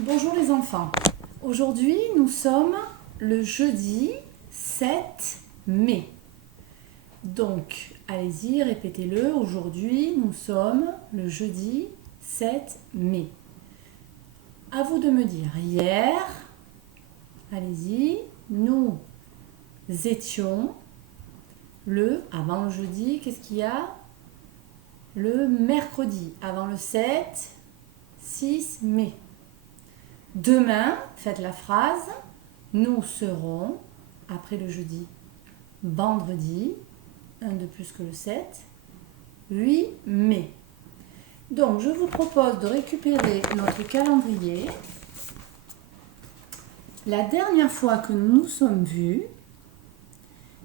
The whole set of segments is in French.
Bonjour les enfants. Aujourd'hui, nous sommes le jeudi 7 mai. Donc, allez-y, répétez-le. Aujourd'hui, nous sommes le jeudi 7 mai. À vous de me dire, hier, allez-y, nous étions avant le jeudi, qu'est-ce qu'il y a? Le mercredi, avant le 7, 6 mai. Demain, faites la phrase, nous serons, après le jeudi, vendredi, un de plus que le 7, 8 mai. Donc, je vous propose de récupérer notre calendrier. La dernière fois que nous nous sommes vus,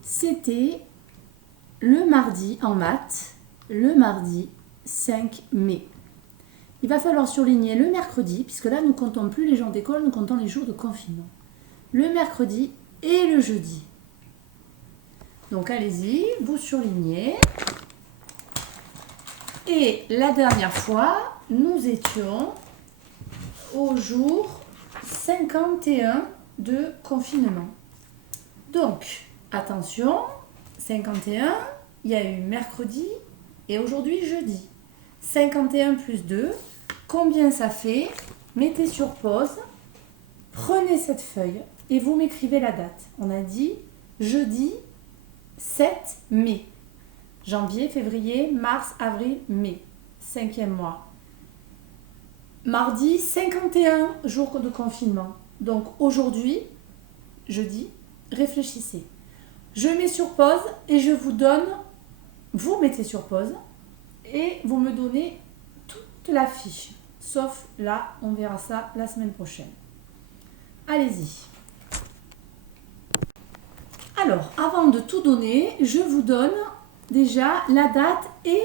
c'était le mardi en maths, le mardi 5 mai. Il va falloir surligner le mercredi, puisque là, nous ne comptons plus les jours d'école, nous comptons les jours de confinement. Le mercredi et le jeudi. Donc, allez-y, vous surlignez. Et la dernière fois, nous étions au jour 51 de confinement. Donc, attention, 51, il y a eu mercredi et aujourd'hui jeudi. 51 plus 2, combien ça fait? Mettez sur pause, prenez cette feuille et vous m'écrivez la date. On a dit jeudi 7 mai. Janvier, février, mars, avril, mai. 5e mois. Mardi, 51 jours de confinement. Donc aujourd'hui, jeudi, réfléchissez. Je mets sur pause et je vous donne, vous mettez sur pause et vous me donnez toute la fiche. Sauf là, on verra ça la semaine prochaine. Allez-y. Alors, avant de tout donner, je vous donne déjà la date et,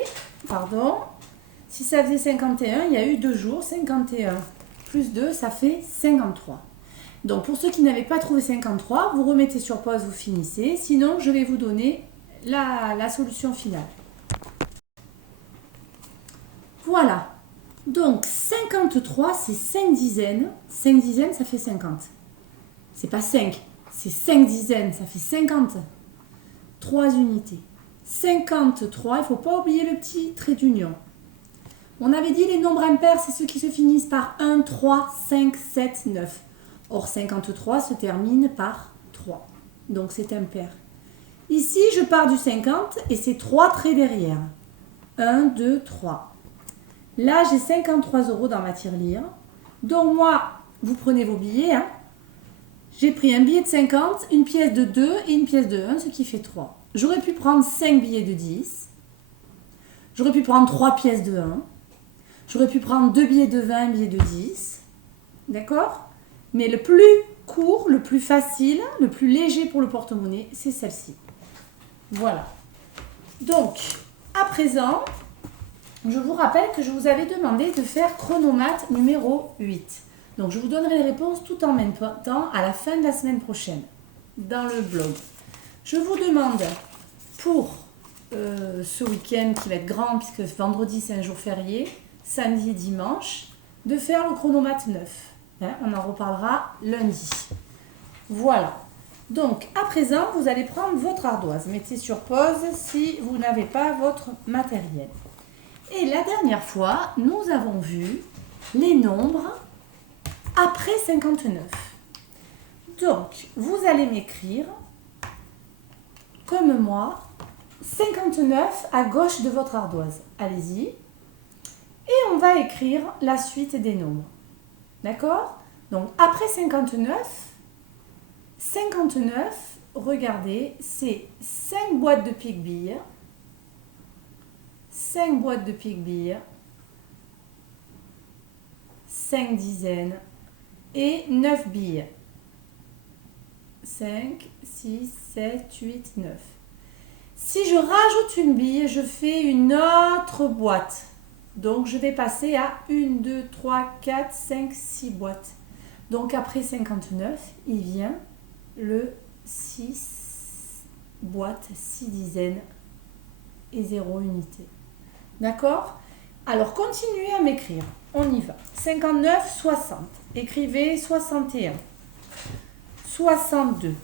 si ça faisait 51, il y a eu 2 jours, 51 plus 2, ça fait 53. Donc, pour ceux qui n'avaient pas trouvé 53, vous remettez sur pause, vous finissez. Sinon, je vais vous donner la solution finale. Voilà. Donc, 53, c'est 5 dizaines. 5 dizaines, ça fait 50. C'est pas 5, c'est 5 dizaines, ça fait 50. 3 unités. 53, il ne faut pas oublier le petit trait d'union. On avait dit les nombres impairs, c'est ceux qui se finissent par 1, 3, 5, 7, 9. Or, 53 se termine par 3. Donc, c'est impair. Ici, je pars du 50 et c'est 3 traits derrière. 1, 2, 3. Là, j'ai 53 € dans ma tirelire. Donc, moi, vous prenez vos billets. J'ai pris un billet de 50, une pièce de 2 et une pièce de 1, ce qui fait 3. J'aurais pu prendre 5 billets de 10. J'aurais pu prendre 3 pièces de 1. J'aurais pu prendre 2 billets de 20, un billet de 10. D'accord? Mais le plus court, le plus facile, le plus léger pour le porte-monnaie, c'est celle-ci. Voilà. Donc, à présent, je vous rappelle que je vous avais demandé de faire chronomate numéro 8. Donc, je vous donnerai les réponses tout en même temps à la fin de la semaine prochaine, dans le blog. Je vous demande, pour ce week-end qui va être grand, puisque vendredi c'est un jour férié, samedi et dimanche, de faire le chronomate 9. On en reparlera lundi. Voilà. Donc, à présent, vous allez prendre votre ardoise. Mettez sur pause si vous n'avez pas votre matériel. Et la dernière fois, nous avons vu les nombres après 59. Donc, vous allez m'écrire, comme moi, 59 à gauche de votre ardoise. Allez-y. Et on va écrire la suite des nombres. D'accord? Donc, après 59, regardez, c'est 5 boîtes de pique-billes, 5 boîtes de pique-billes, 5 dizaines et 9 billes. 5, 6, 7, 8, 9. Si je rajoute une bille, je fais une autre boîte. Donc, je vais passer à 1, 2, 3, 4, 5, 6 boîtes. Donc, après 59, il vient le 6 boîtes, 6 dizaines et 0 unité. D'accord? Alors, continuez à m'écrire. On y va. 59, 60. Écrivez 61. 62.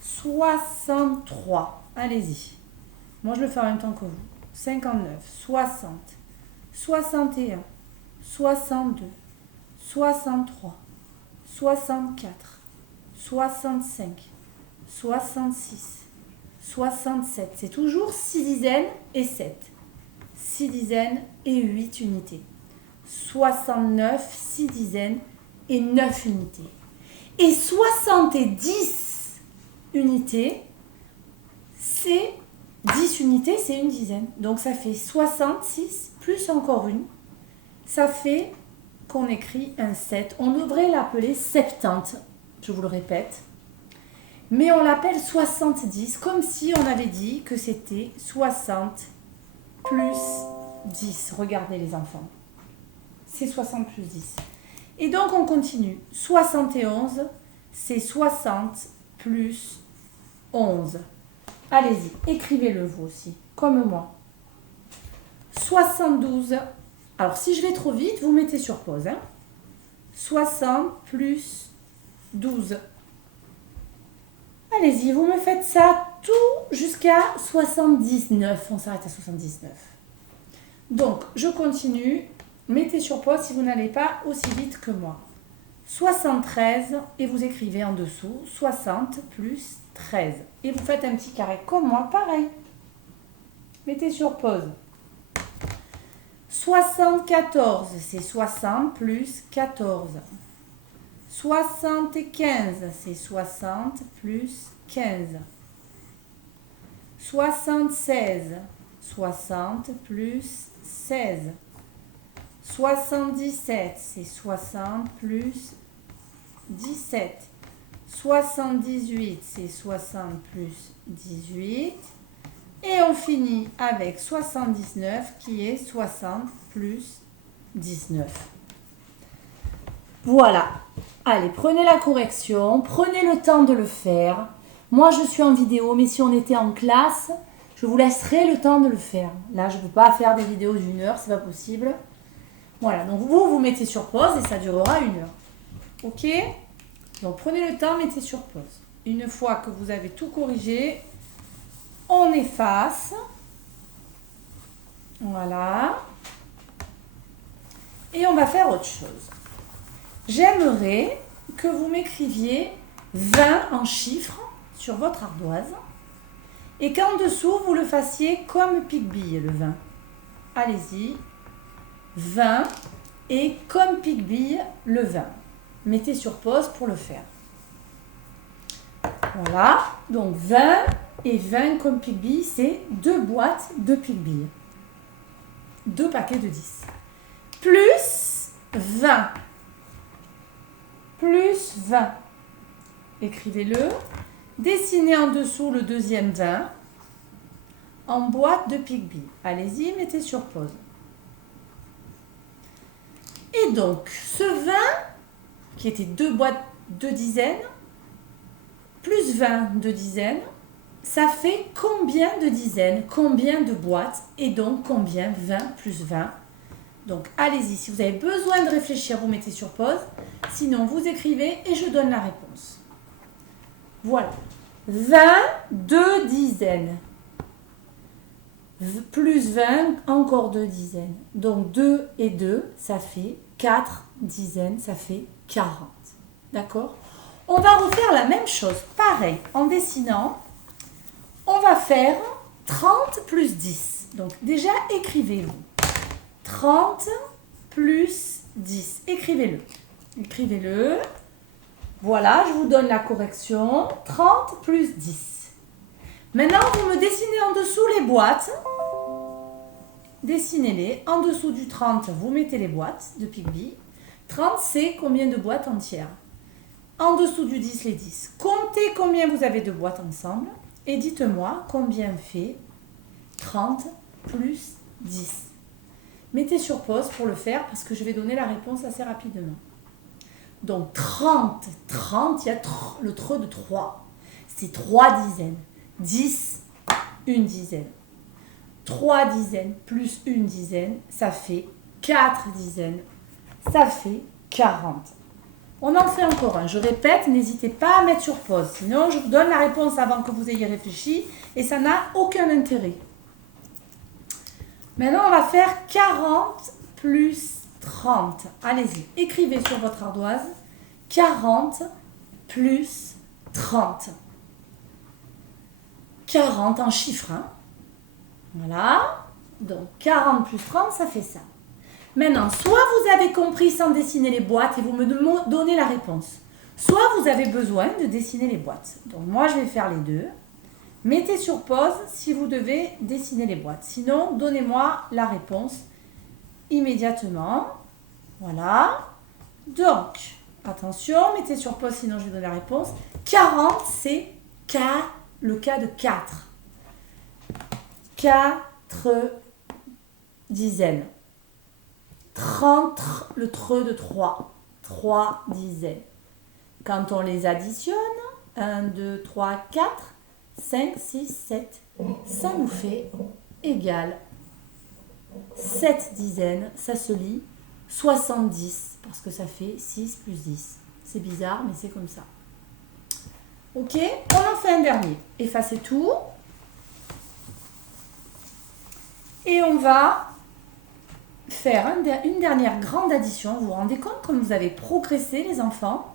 63. Allez-y. Moi, je le fais en même temps que vous. 59, 60, 61, 62, 63, 64, 65, 66, 67. C'est toujours 6 dizaines et 7. 6 dizaines et 8 unités. 69, 6 dizaines et 9 unités. Et 70 unités, c'est 10 unités, c'est une dizaine. Donc ça fait 66 plus encore une. Ça fait qu'on écrit un 7. On devrait l'appeler 70, je vous le répète. Mais on l'appelle 70, comme si on avait dit que c'était 60 plus 10. Regardez les enfants. C'est 60 plus 10. Et donc on continue. 71, c'est 60 plus 11. Allez-y, écrivez-le vous aussi, comme moi. 72. Alors si je vais trop vite, vous mettez sur pause. 60 plus 12. Allez-y, vous me faites ça tout jusqu'à 79. On s'arrête à 79. Donc, je continue. Mettez sur pause si vous n'allez pas aussi vite que moi. 73 et vous écrivez en dessous 60 plus 13. Et vous faites un petit carré comme moi, pareil. Mettez sur pause. 74, c'est 60 plus 14. 75, c'est 60 plus 15. 76, 60 plus 16. 77, c'est 60 plus 17. 78, c'est 60 plus 18. Et on finit avec 79 qui est 60 plus 19. Voilà. Allez, prenez la correction, prenez le temps de le faire. Moi, je suis en vidéo, mais si on était en classe, je vous laisserai le temps de le faire. Là, je ne peux pas faire des vidéos d'une heure, c'est pas possible. Voilà, donc vous mettez sur pause et ça durera une heure. Ok ? Donc prenez le temps, mettez sur pause. Une fois que vous avez tout corrigé, on efface. Voilà. Et on va faire autre chose. J'aimerais que vous m'écriviez 20 en chiffres sur votre ardoise et qu'en dessous, vous le fassiez comme pique-bille, le 20. Allez-y. 20 et comme pique-bille, le 20. Mettez sur pause pour le faire. Voilà. Donc 20 et 20 comme pique-bille, c'est 2 boîtes de pique-bille. 2 paquets de 10. Plus 20. Plus 20. Écrivez-le. Dessinez en dessous le deuxième 20 en boîte de pique-bille. Allez-y, mettez sur pause. Et donc, ce 20, qui était 2 boîtes de dizaines, plus 20 de dizaines, ça fait combien de dizaines, combien de boîtes, et donc combien 20 plus 20. Donc, allez-y, si vous avez besoin de réfléchir, vous mettez sur pause. Sinon, vous écrivez et je donne la réponse. Voilà. 22 dizaines. Plus 20, encore 2 dizaines. Donc 2 et 2, ça fait 4 dizaines, ça fait 40. D'accord ? On va refaire la même chose, pareil, en dessinant. On va faire 30 plus 10. Donc déjà, écrivez-vous. 30 plus 10. Écrivez-le. Écrivez-le. Voilà, je vous donne la correction. 30 plus 10. Maintenant, vous me dessinez en dessous les boîtes. Dessinez-les. En dessous du 30, vous mettez les boîtes de pique-bille. 30, c'est combien de boîtes entières. En dessous du 10, les 10. Comptez combien vous avez de boîtes ensemble. Et dites-moi combien fait 30 plus 10. Mettez sur pause pour le faire parce que je vais donner la réponse assez rapidement. Donc 30, il y a le trop de 3. C'est 3 dizaines. 10, une dizaine. 3 dizaines plus une dizaine, ça fait 4 dizaines, ça fait 40. On en fait encore un. Je répète, n'hésitez pas à mettre sur pause. Sinon, je vous donne la réponse avant que vous ayez réfléchi et ça n'a aucun intérêt. Maintenant, on va faire 40 plus 30. Allez-y, écrivez sur votre ardoise. 40 plus 30. 40 en chiffres. Hein. Voilà. Donc, 40 plus 30, ça fait ça. Maintenant, soit vous avez compris sans dessiner les boîtes et vous me donnez la réponse. Soit vous avez besoin de dessiner les boîtes. Donc, moi, je vais faire les deux. Mettez sur pause si vous devez dessiner les boîtes. Sinon, donnez-moi la réponse immédiatement. Voilà. Donc, attention, mettez sur pause sinon je vais donner la réponse. 40, c'est le cas de 4. 4 dizaines. 30, le treux de 3. 3 dizaines. Quand on les additionne, 1, 2, 3, 4, 5, 6, 7, ça nous fait égal 7 dizaines, ça se lit 70, parce que ça fait 6 plus 10. C'est bizarre, mais c'est comme ça. Ok, on en fait un dernier. Effacez tout. Et on va faire une dernière grande addition. Vous vous rendez compte comme vous avez progressé, les enfants?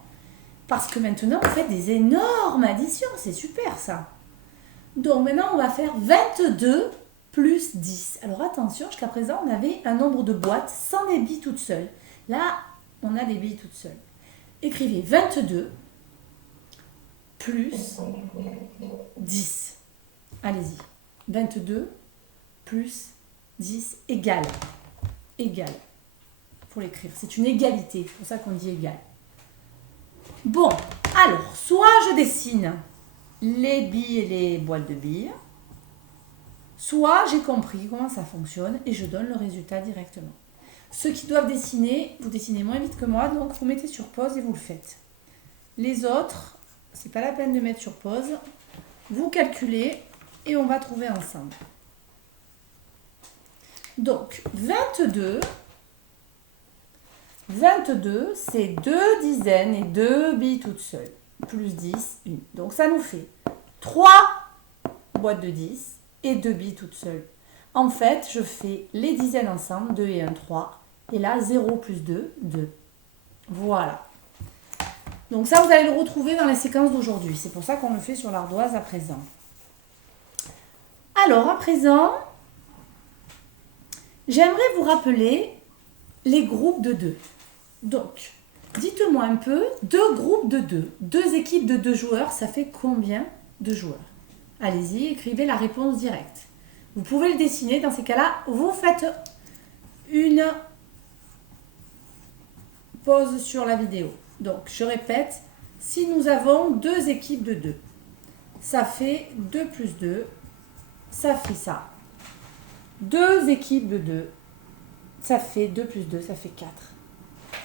Parce que maintenant, vous faites des énormes additions. C'est super, ça. Donc, maintenant, on va faire 22 plus 10. Alors, attention, jusqu'à présent, on avait un nombre de boîtes sans des billes toutes seules. Là, on a des billes toutes seules. Écrivez 22 plus 10. Allez-y. 22 plus 10 égale. Égal. Il faut l'écrire. C'est une égalité. C'est pour ça qu'on dit égal. Bon, alors, soit je dessine les billes et les boîtes de billes, soit j'ai compris comment ça fonctionne et je donne le résultat directement. Ceux qui doivent dessiner, vous dessinez moins vite que moi, donc vous mettez sur pause et vous le faites. Les autres, c'est pas la peine de mettre sur pause. Vous calculez et on va trouver ensemble. Donc, 22, c'est 2 dizaines et 2 billes toutes seules. Plus 10, 1. Donc, ça nous fait 3 boîtes de 10 et 2 billes toutes seules. En fait, je fais les dizaines ensemble, 2 et 1, 3. Et là, 0 plus 2, 2. Voilà. Donc, ça, vous allez le retrouver dans la séquence d'aujourd'hui. C'est pour ça qu'on le fait sur l'ardoise à présent. Alors, à présent, j'aimerais vous rappeler les groupes de 2. Donc, dites-moi un peu, 2 groupes de 2. 2 équipes de 2 joueurs, ça fait combien de joueurs? Allez-y, écrivez la réponse directe. Vous pouvez le dessiner. Dans ces cas-là, vous faites une pause sur la vidéo. Donc, je répète, si nous avons 2 équipes de 2, ça fait 2 plus 2, ça fait ça. 2 équipes de 2, ça fait 2 plus 2, ça fait 4.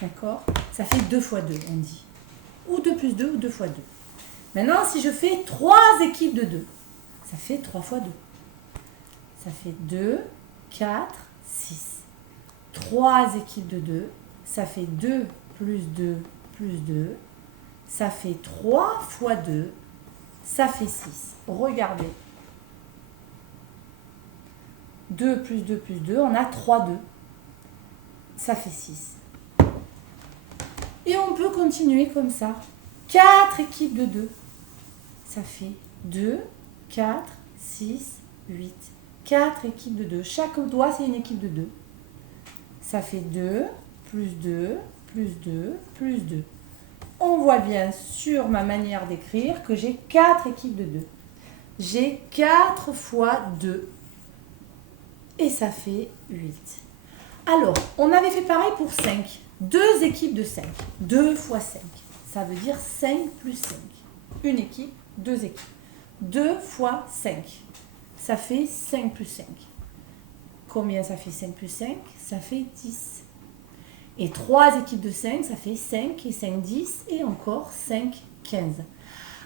D'accord? Ça fait 2 fois 2, on dit. Ou 2 plus 2 ou 2 fois 2. Maintenant, si je fais 3 équipes de 2, ça fait 3 fois 2. Ça fait 2, 4, 6. 3 équipes de 2, ça fait 2 plus 2 plus 2. Ça fait 3 fois 2, ça fait 6. Regardez. 2 plus 2 plus 2, on a 3 2. Ça fait 6. Et on peut continuer comme ça. 4 équipes de 2. Ça fait 2, 4, 6, 8. 4 équipes de 2. Chaque doigt, c'est une équipe de 2. Ça fait 2, plus 2, plus 2, plus 2. On voit bien sur ma manière d'écrire que j'ai 4 équipes de 2. J'ai 4 fois 2. Et ça fait 8. Alors, on avait fait pareil pour 5. 2 équipes de 5. 2 fois 5. Ça veut dire 5 plus 5. Une équipe, 2 équipes. 2 fois 5. Ça fait 5 plus 5. Combien ça fait 5 plus 5? Ça fait 10. Et 3 équipes de 5, ça fait 5 et 5, 10. Et encore 5, 15.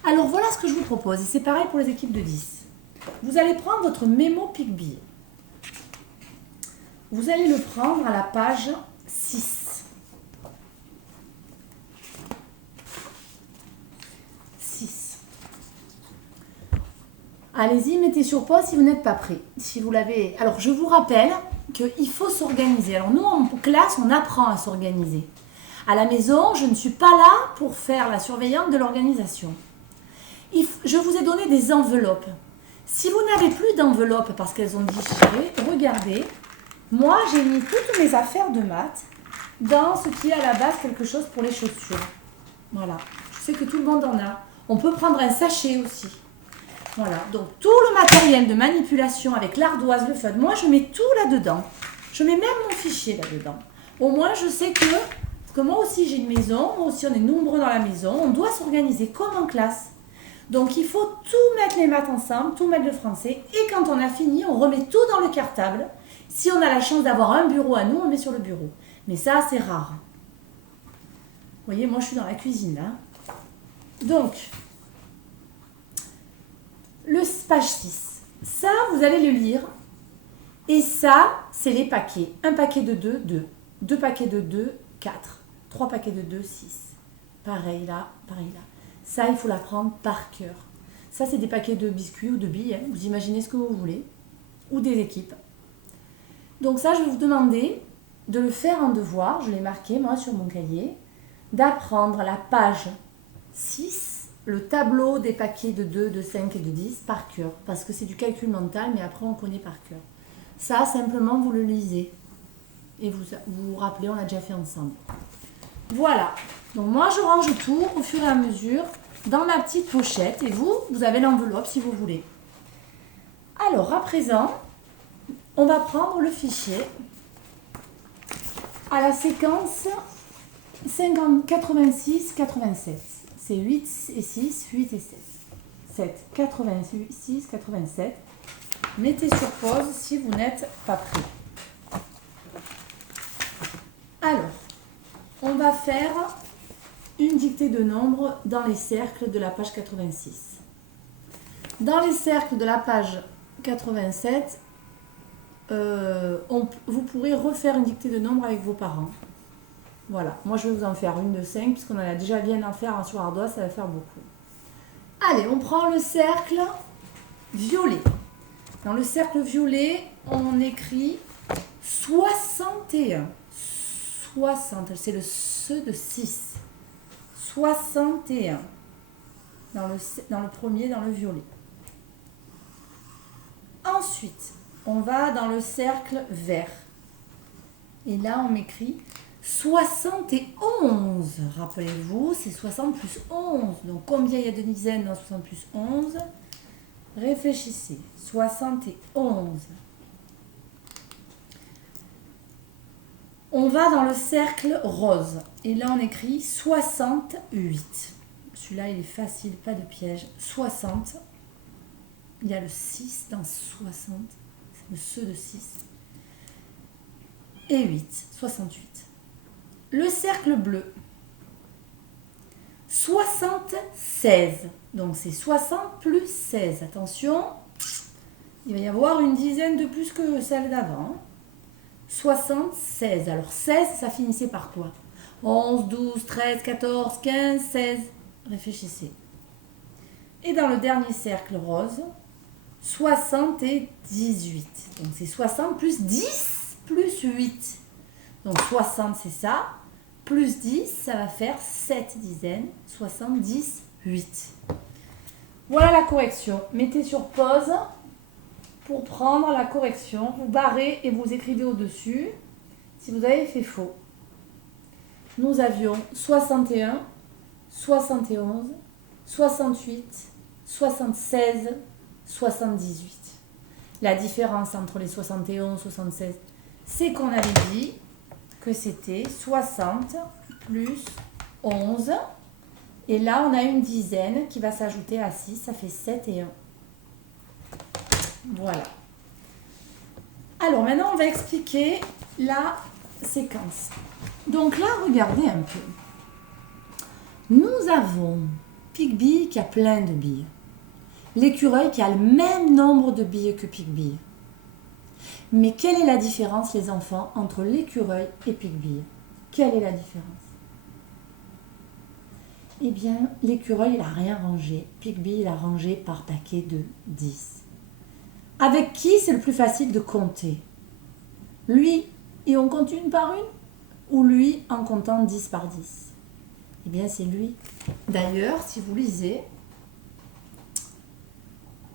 Alors, voilà ce que je vous propose. Et c'est pareil pour les équipes de 10. Vous allez prendre votre mémo pic-bille. vous allez le prendre à la page 6. 6. Allez-y, mettez sur pause si vous n'êtes pas prêt. Si vous l'avez. Alors, je vous rappelle qu'il faut s'organiser. Alors, nous, en classe, on apprend à s'organiser. À la maison, je ne suis pas là pour faire la surveillante de l'organisation. Je vous ai donné des enveloppes. Si vous n'avez plus d'enveloppes parce qu'elles ont déchiré, regardez. Moi, j'ai mis toutes mes affaires de maths dans ce qui est à la base quelque chose pour les chaussures. Voilà. Je sais que tout le monde en a. On peut prendre un sachet aussi. Voilà. Donc, tout le matériel de manipulation avec l'ardoise, le feutre, moi, je mets tout là-dedans. Je mets même mon fichier là-dedans. Au moins, je sais que moi aussi, j'ai une maison. Moi aussi, on est nombreux dans la maison. On doit s'organiser comme en classe. Donc, il faut tout mettre les maths ensemble, tout mettre le français. Et quand on a fini, on remet tout dans le cartable. Si on a la chance d'avoir un bureau à nous, on le met sur le bureau. Mais ça, c'est rare. Vous voyez, moi, je suis dans la cuisine, là. Donc, le page 6. Ça, vous allez le lire. Et ça, c'est les paquets. Un paquet de 2, 2. 2 paquets de 2, 4. 3 paquets de 2, 6. Pareil là, pareil là. Ça, il faut l'apprendre par cœur. Ça, c'est des paquets de biscuits ou de billes. Hein. Vous imaginez ce que vous voulez. Ou des équipes. Donc ça, je vais vous demander de le faire en devoir. Je l'ai marqué, moi, sur mon cahier. D'apprendre la page 6, le tableau des paquets de 2, de 5 et de 10 par cœur. Parce que c'est du calcul mental, mais après, on connaît par cœur. Ça, simplement, vous le lisez. Et vous vous rappelez, on l'a déjà fait ensemble. Voilà. Donc moi, je range tout au fur et à mesure dans ma petite pochette. Et vous, vous avez l'enveloppe si vous voulez. Alors, à présent, on va prendre le fichier à la séquence 86-87. C'est 8 et 6, 8 et 7. 7, 86, 87. Mettez sur pause si vous n'êtes pas prêt. Alors, on va faire une dictée de nombres dans les cercles de la page 86. Dans les cercles de la page 87, vous pourrez refaire une dictée de nombres avec vos parents. Voilà, moi je vais vous en faire une de 5, puisqu'on en a déjà bien à faire sur ardoise, ça va faire beaucoup. Allez, on prend le cercle violet. Dans le cercle violet, on écrit 61. 60, c'est le ce de 6. 61. Dans le premier, dans le violet. Ensuite, on va dans le cercle vert. Et là, on m'écrit 71. Rappelez-vous, c'est 60 plus 11. Donc, combien il y a de dizaines dans 60 plus 11? Réfléchissez. 71. On va dans le cercle rose. Et là, on écrit 68. Celui-là, il est facile, pas de piège. 60. Il y a le 6 dans 60. C'est le ce de 6. Et 8. 68. Le cercle bleu. 76. Donc, c'est 60 plus 16. Attention, il va y avoir une dizaine de plus que celle d'avant. 76. Alors 16, ça finissait par quoi? 11, 12, 13, 14, 15, 16. Réfléchissez. Et dans le dernier cercle rose, 78. Donc c'est 60 plus 10 plus 8. Donc 60 c'est ça. Plus 10, ça va faire 7 dizaines. 78. Voilà la correction. Mettez sur pause. Pour prendre la correction, vous barrez et vous écrivez au-dessus si vous avez fait faux. Nous avions 61, 71, 68, 76, 78. La différence entre les 71 et 76, c'est qu'on avait dit que c'était 60 plus 11. Et là, on a une dizaine qui va s'ajouter à 6, ça fait 7 et 1. Voilà. Alors maintenant, on va expliquer la séquence. Donc là, regardez un peu. Nous avons Picbee qui a plein de billes. L'écureuil qui a le même nombre de billes que Picbee. Mais quelle est la différence, les enfants, entre l'écureuil et Pigbille? Quelle est la différence? Eh bien, l'écureuil, il n'a rien rangé. Pigbille, il a rangé par paquet de 10. Avec qui c'est le plus facile de compter? Lui, et on compte une par une? Ou lui, en comptant 10 par 10? Eh bien, c'est lui. D'ailleurs, si vous lisez,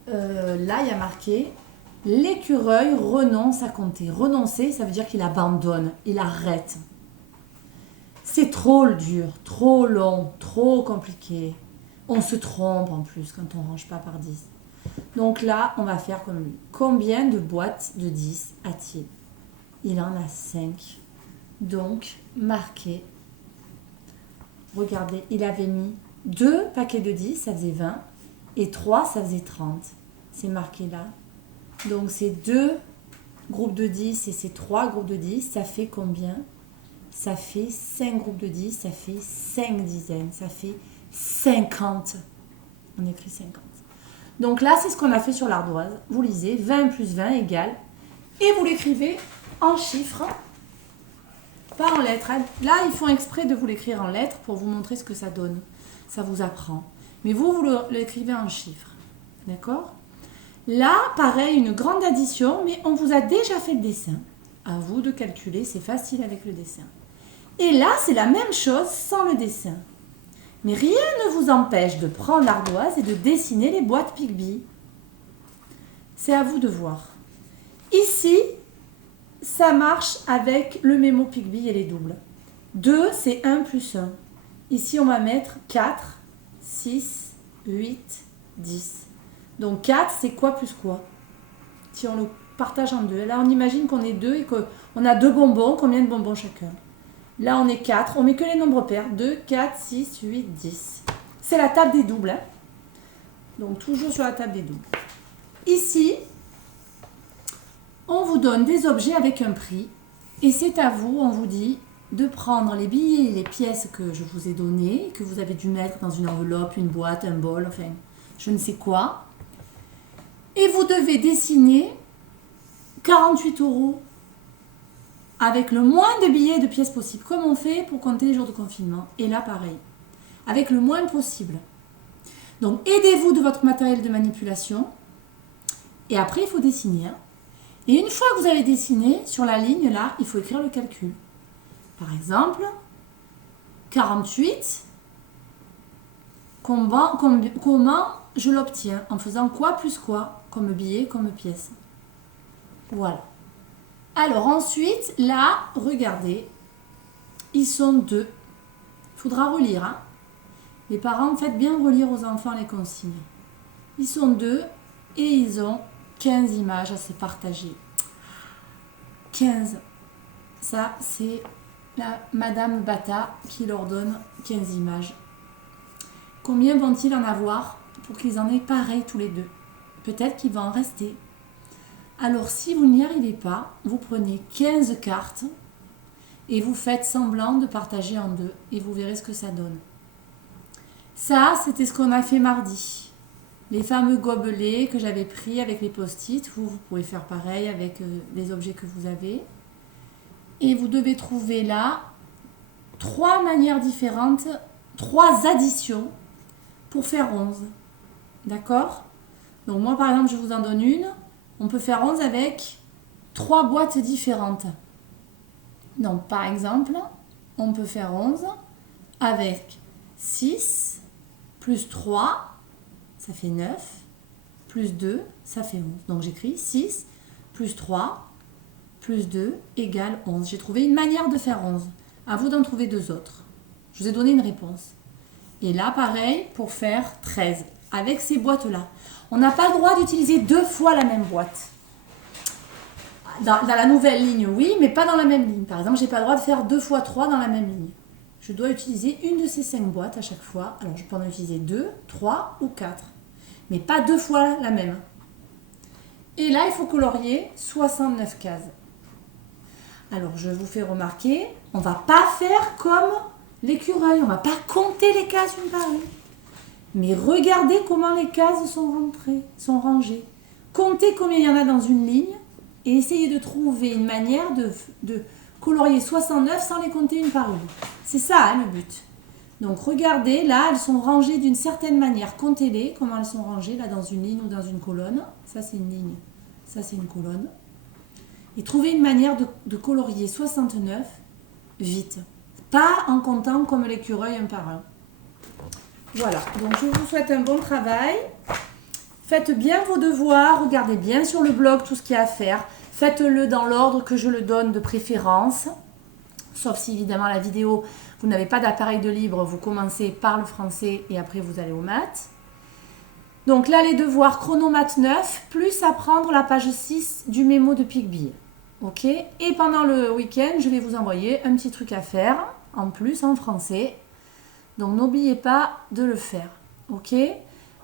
là, il y a marqué « L'écureuil renonce à compter ». Renoncer, ça veut dire qu'il abandonne, il arrête. C'est trop dur, trop long, trop compliqué. On se trompe en plus quand on ne range pas par 10. Donc là, on va faire comme lui. Combien de boîtes de 10 a-t-il? Il en a 5. Donc, marqué. Regardez, il avait mis 2 paquets de 10, ça faisait 20. Et 3, ça faisait 30. C'est marqué là. Donc, c'est 2 groupes de 10 et c'est 3 groupes de 10. Ça fait combien? Ça fait 5 groupes de 10, ça fait 5 dizaines, ça fait 50. On écrit 50. Donc là, c'est ce qu'on a fait sur l'ardoise. Vous lisez 20 plus 20 égale, et vous l'écrivez en chiffres, pas en lettres. Là, ils font exprès de vous l'écrire en lettres pour vous montrer ce que ça donne. Ça vous apprend. Mais vous l'écrivez en chiffres. D'accord? Là, pareil, une grande addition, mais on vous a déjà fait le dessin. À vous de calculer, c'est facile avec le dessin. Et là, c'est la même chose sans le dessin. Mais rien ne vous empêche de prendre l'ardoise et de dessiner les boîtes Pigbille. C'est à vous de voir. Ici, ça marche avec le mémo Pigbille et les doubles. 2, c'est 1 plus 1. Ici, on va mettre 4, 6, 8, 10. Donc 4, c'est quoi plus quoi? Si on le partage en deux. Là, on imagine qu'on est 2 et qu'on a 2 bonbons. Combien de bonbons chacun? Là, on est 4. On met que les nombres pairs. 2, 4, 6, 8, 10. C'est la table des doubles. Hein. Donc, toujours sur la table des doubles. Ici, on vous donne des objets avec un prix. Et c'est à vous, on vous dit, de prendre les billets et les pièces que je vous ai données, que vous avez dû mettre dans une enveloppe, une boîte, un bol, enfin, je ne sais quoi. Et vous devez dessiner 48 € avec le moins de billets et de pièces possible, comme on fait pour compter les jours de confinement. Et là, pareil, avec le moins possible. Donc, aidez-vous de votre matériel de manipulation. Et après, il faut dessiner. Hein. Et une fois que vous avez dessiné, sur la ligne, là, il faut écrire le calcul. Par exemple, 48, comment je l'obtiens? En faisant quoi plus quoi? Comme billet, comme pièce. Voilà. Alors ensuite, là, regardez, ils sont 2. Il faudra relire. Hein. Les parents, faites bien relire aux enfants les consignes. Ils sont 2 et ils ont 15 images à se partager. 15. Ça, c'est la Madame Bata qui leur donne 15 images. Combien vont-ils en avoir pour qu'ils en aient pareil tous les deux? Peut-être qu'il va en rester. Alors, si vous n'y arrivez pas, vous prenez 15 cartes et vous faites semblant de partager en 2 et vous verrez ce que ça donne. Ça, c'était ce qu'on a fait mardi. Les fameux gobelets que j'avais pris avec les post-it. Vous pouvez faire pareil avec les objets que vous avez. Et vous devez trouver là 3 manières différentes, 3 additions pour faire 11. D'accord? Donc moi, par exemple, je vous en donne une. On peut faire 11 avec 3 boîtes différentes. Donc, par exemple, on peut faire 11 avec 6 plus 3, ça fait 9, plus 2, ça fait 11. Donc, j'écris 6 plus 3 plus 2 égale 11. J'ai trouvé une manière de faire 11. À vous d'en trouver 2 autres. Je vous ai donné une réponse. Et là, pareil, pour faire 13, avec ces boîtes-là. On n'a pas le droit d'utiliser 2 fois la même boîte. Dans la nouvelle ligne, oui, mais pas dans la même ligne. Par exemple, je n'ai pas le droit de faire 2 fois 3 dans la même ligne. Je dois utiliser une de ces 5 boîtes à chaque fois. Alors, je peux en utiliser 2, 3 ou 4. Mais pas 2 fois la même. Et là, il faut colorier 69 cases. Alors, je vous fais remarquer, on ne va pas faire comme l'écureuil. On ne va pas compter les cases une par une. Mais regardez comment les cases sont rangées. Comptez combien il y en a dans une ligne et essayez de trouver une manière de colorier 69 sans les compter une par une. C'est ça hein, le but. Donc regardez, là elles sont rangées d'une certaine manière. Comptez-les, comment elles sont rangées, là dans une ligne ou dans une colonne. Ça c'est une ligne, ça c'est une colonne. Et trouvez une manière de colorier 69 vite. Pas en comptant comme l'écureuil un par un. Voilà, donc je vous souhaite un bon travail. Faites bien vos devoirs, regardez bien sur le blog tout ce qu'il y a à faire. Faites-le dans l'ordre que je le donne de préférence. Sauf si évidemment la vidéo, vous n'avez pas d'appareil de libre, vous commencez par le français et après vous allez aux maths. Donc là les devoirs chronomaths 9, plus apprendre la page 6 du mémo de Picbee. Ok. Et pendant le week-end, je vais vous envoyer un petit truc à faire, en plus en français. Donc n'oubliez pas de le faire. Ok.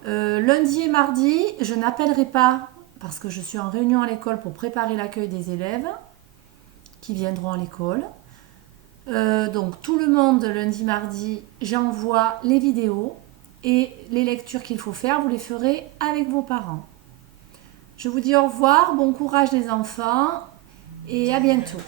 Lundi et mardi, je n'appellerai pas parce que je suis en réunion à l'école pour préparer l'accueil des élèves qui viendront à l'école. Donc tout le monde, lundi, mardi, j'envoie les vidéos et les lectures qu'il faut faire, vous les ferez avec vos parents. Je vous dis au revoir, bon courage les enfants et à bientôt.